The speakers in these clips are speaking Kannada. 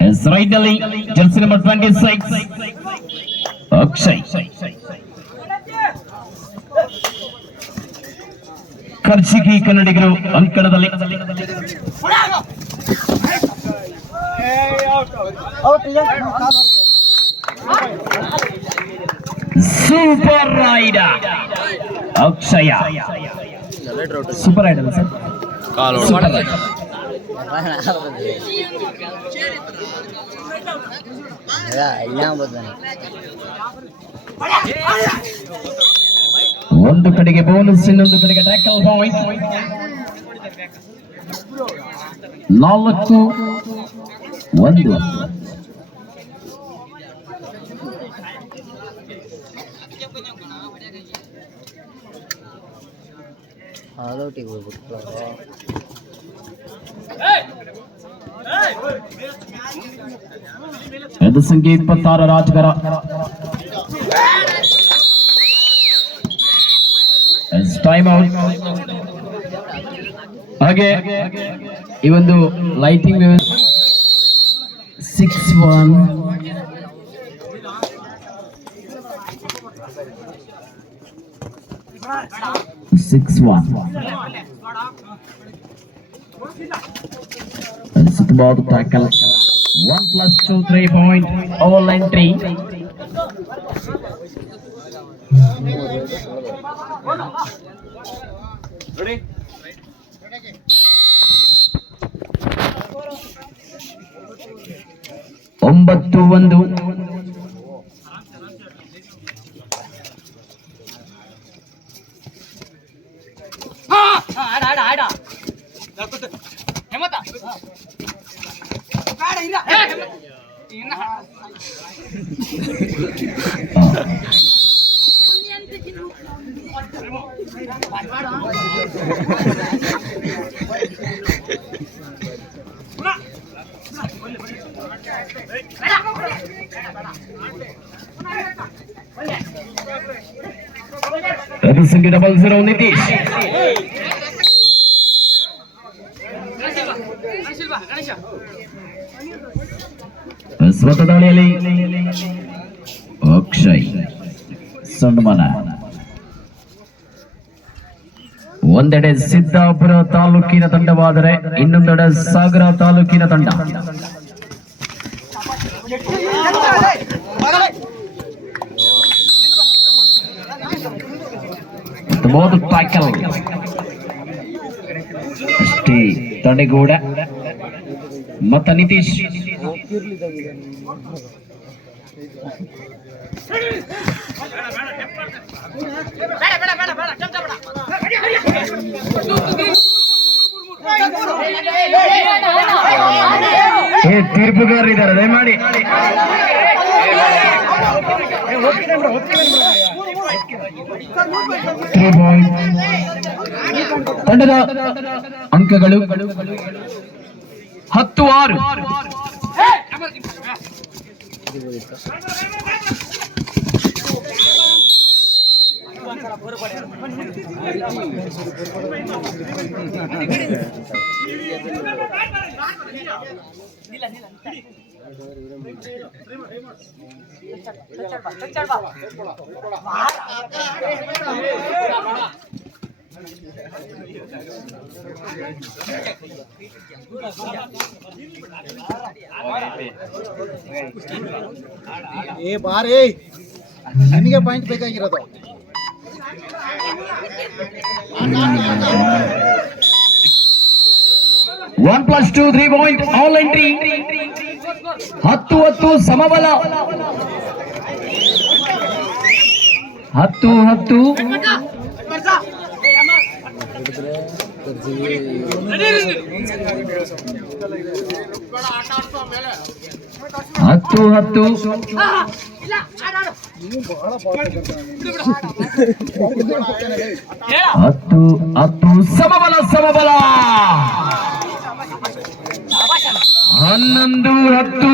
Is rightly jersey number 26. Akshay. ಖರ್ಚಿಗಿ ಕನ್ನಡಿಗರು ಅಂಕಣದಲ್ಲಿ super raider Akshay super raider sir ಒಂದು ಕಡೆಗೆ ಬೋನಸ್ ಇನ್ನೊಂದು ಕಡೆಗೆ ಟ್ಯಾಕಲ್ ಪಾಯಿಂಟ್ ನಾಲ್ಕು ಒಂದು ಆಲೌಟಿಗೆ ಹೋಗ್ಬಿಟ್ಟು ಎದು ಸಂಖ್ಯೆ ಇಪ್ಪತ್ತಾರ ರಾಜಗರ ಟೈಮ್ ಔಟ್ ಹಾಗೆ ಈ ಒಂದು lighting six one six one ಸುತ್ತಬಹುದು tackle one plus two three point all entry ಒಂಬತ್ತು ಒಂದು. ರವಿ ಸಂಖ್ಯೆ ಡಬಲ್ ಜೀರೋ ನಿತೀಶ್ ಸ್ವತ ಸೊಂಡಮನ ಒಂದೆಡೆ ಸಿದ್ದಾಪುರ ತಾಲೂಕಿನ ತಂಡವಾದರೆ ಇನ್ನೊಂದೆಡೆ ಸಾಗರ ತಾಲೂಕಿನ ತಂಡ. ಟ್ಯಾಕಲ್ ಮತ್ತ ನಿತೀಶ್. ಏ ತೀರ್ಪುಗಾರ ಇದ್ದಾರೆ ದಯಮಾಡಿ Three point. ತಂಡದ ಅಂಕಗಳು ಹತ್ತು ಆರು Dile, dile, dile. ಏ ಬಾರೇ ನಿನಗೆ ಪಾಯಿಂಟ್ ಬೇಕಾಗಿರೋದು one plus two three point all entry ಹತ್ತು ಹತ್ತು ಸಮಬಲ ಹತ್ತು ಹತ್ತು ಹತ್ತು ಹತ್ತು ಹತ್ತು ಹತ್ತು ಸಮಬಲ ಸಮಬಲ ಹನ್ನೊಂದು ಹತ್ತು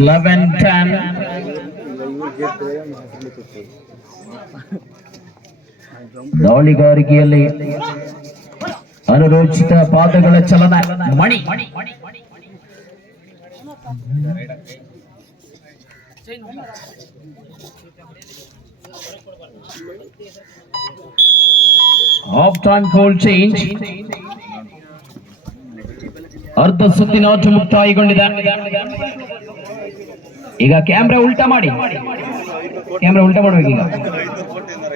ಲೆವೆನ್ ಟೆನ್ ದಾಳಿಗಾರಿಕೆಯಲ್ಲಿ ಅನುರೋಚಿತ ಪಾದಗಳ ಚಲನ ಮಣಿ ಹಾಫ್ ಟೈಮ್ ಕೋಲ್ ಚೇಂಜ್ ಅರ್ಧ ಸುತ್ತಿನ ಆಟ ಮುಕ್ತಾಯಗೊಂಡಿದೆ. ಈಗ ಕ್ಯಾಮ್ರಾ ಉಲ್ಟಾ ಮಾಡಿ. ಕ್ಯಾಮ್ರಾ ಉಲ್ಟಾ ಮಾಡ್ಬೇಕು ಈಗ.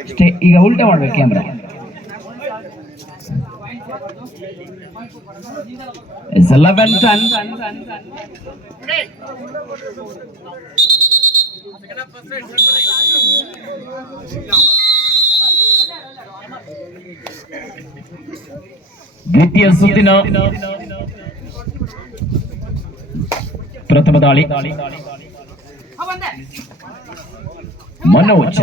ಅಷ್ಟೇ, ಈಗ ಉಲ್ಟಾ ಮಾಡ್ಬೇಕು ಕ್ಯಾಮ್ರಾ ದ್ವಿತೀಯ ಸುತ್ತಿನ ಪ್ರಥಮ ದಾಳಿ Manoj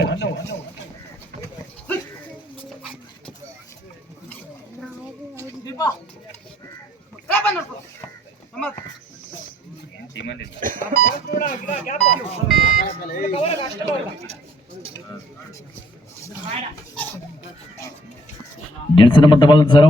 jersey number double zero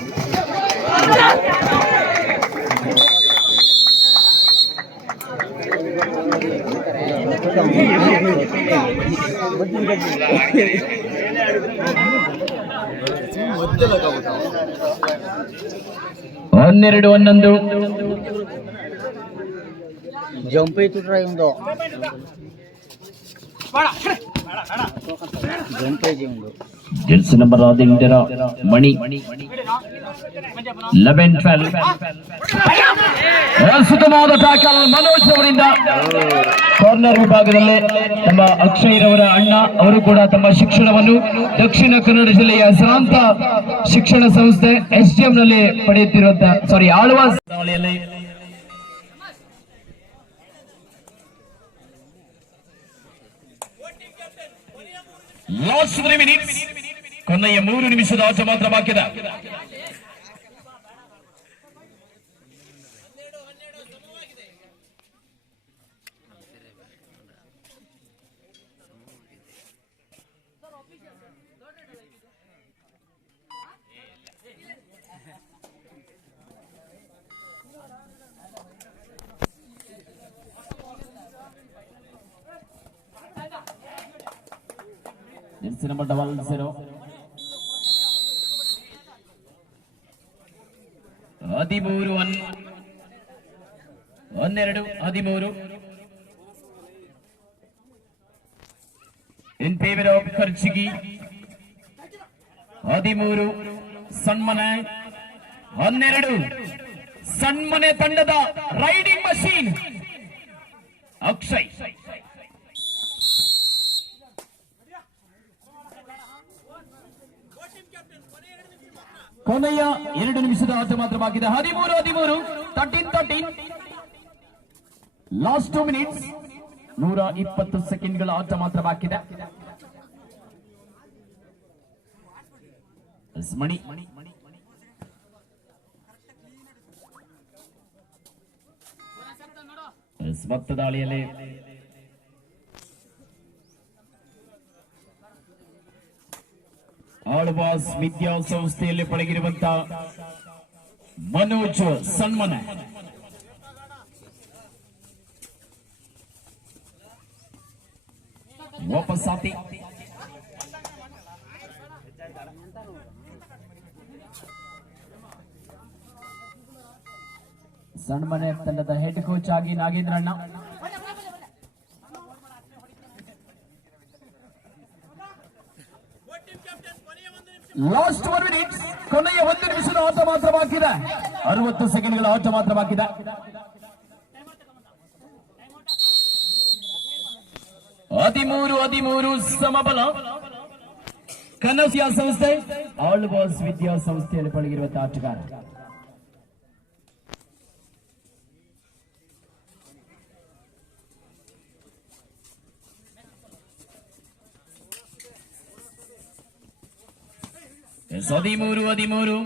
ಹನ್ನೆರಡು ಹನ್ನೊಂದು. ಜಂಪ್ ಐತು ಟ್ರೈ ಒಂದು ಜಂಪ್ ಐತಿ ಒಂದು ಜೆಡ್ಸ್ ನಂಬರ್ ಹದಿನೆಂಟರ ಮಣಿ. ಲೆವೆನ್ ಟ್ವೆಲ್ ಅದ್ಭುತವಾದ ಟ್ಯಾಕಲ್ ಮನೋಜ್ ಅವರಿಂದ ಕಾರ್ನರ್ ವಿಭಾಗದಲ್ಲಿ ನಮ್ಮ ಅಕ್ಷಯ್ರವರ ಅಣ್ಣ. ಅವರು ಕೂಡ ತಮ್ಮ ಶಿಕ್ಷಣವನ್ನು ದಕ್ಷಿಣ ಕನ್ನಡ ಜಿಲ್ಲೆಯ ಹೆಸರಾಂತ ಶಿಕ್ಷಣ ಸಂಸ್ಥೆ ಎಸ್ ಡಿ ಎಂ ನಲ್ಲಿ ಪಡೆಯುತ್ತಿರುವಂತಹ ಸಾರಿ ಆಳ್ವಾಸ್ ದಾಳಿಯಲ್ಲಿ ಲಾಸ್ಟ್ ತ್ರೀ ಮಿನಿಟ್ಸ್ ಕೊನೆಯ ಮೂರು ನಿಮಿಷದ ಆಟ ಮಾತ್ರ ಬಾಕಿದ ಜೆರ್ಸಿ ನಂಬರ್ ಡಬಲ್ ಜೀರೋ ಹದಿಮೂರು ಹನ್ನೆರಡು ಹದಿಮೂರು. ಇನ್ ಫೇವರ್ ಆಫ್ ಖರ್ಚಿಗಿ ಹದಿಮೂರು, ಸನ್ಮನೆ. ಹನ್ನೆರಡು, ಸನ್ಮನೆ ತಂಡದ ರೈಡಿಂಗ್ ಮಷೀನ್ ಅಕ್ಷಯ್. ಕೊನೆಯ ಎರಡು ನಿಮಿಷದ ಆಟ ಮಾತ್ರ ಬಾಕಿದೆ ಹದಿಮೂರು ಹದಿಮೂರು. Thirteen thirteen last two minutes ನೂರ ಇಪ್ಪತ್ತು ಸೆಕೆಂಡ್ಗಳ ಆಟ ಮಾತ್ರ ಬಾಕಿದೆ ಎಸ್, ದಾಳಿಯಲ್ಲಿ ಆಳ್ವಾಸ್ ವಿದ್ಯಾಸಂಸ್ಥೆಯಲ್ಲಿ ಪಳಗಿರುವಂತ ಮನೋಜ್ ವಾಪಸ್ ಆತಿ. ಸಣ್ಮನೆ ತಂಡದ ಹೆಡ್ ಕೋಚ್ ಆಗಿ ನಾಗೇಂದ್ರಣ್ಣ. ಲಾಸ್ಟ್ ಒನ್ ಮಿನಿಟ್ ಕೊನೆಯ ಒಂದು ನಿಮಿಷದ ಆಟ ಮಾತ್ರ ಬಾಕಿದೆ ಅರವತ್ತು ಸೆಕೆಂಡ್ಗಳ ಆಟ ಮಾತ್ರ ಬಾಕಿದೆ ಹದಿಮೂರು ಹದಿಮೂರು ಸಮಬಲ. ಕನ್ನಸಿಯ ಸಂಸ್ಥೆ ಆಳ್ವಾಸ್ ವಿದ್ಯಾಸಂಸ್ಥೆಯಲ್ಲಿ ಪಳಗಿರುವ ಆಟಗಾರ. ಹದಿಮೂರು ಹದಿಮೂರು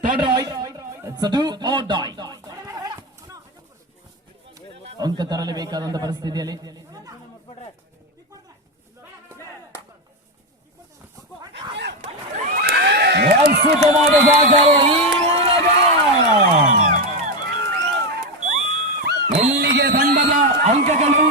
Third right. It's a do or die. ಅಂಕ ತರಲೇಬೇಕಾದಂತ ಪರಿಸ್ಥಿತಿಯಲ್ಲಿ ಅದ್ಭುತವಾದ ಜಾಗರ ಎಲ್ಲಿಗೆ ತಂಡದ ಅಂಕಗಳು?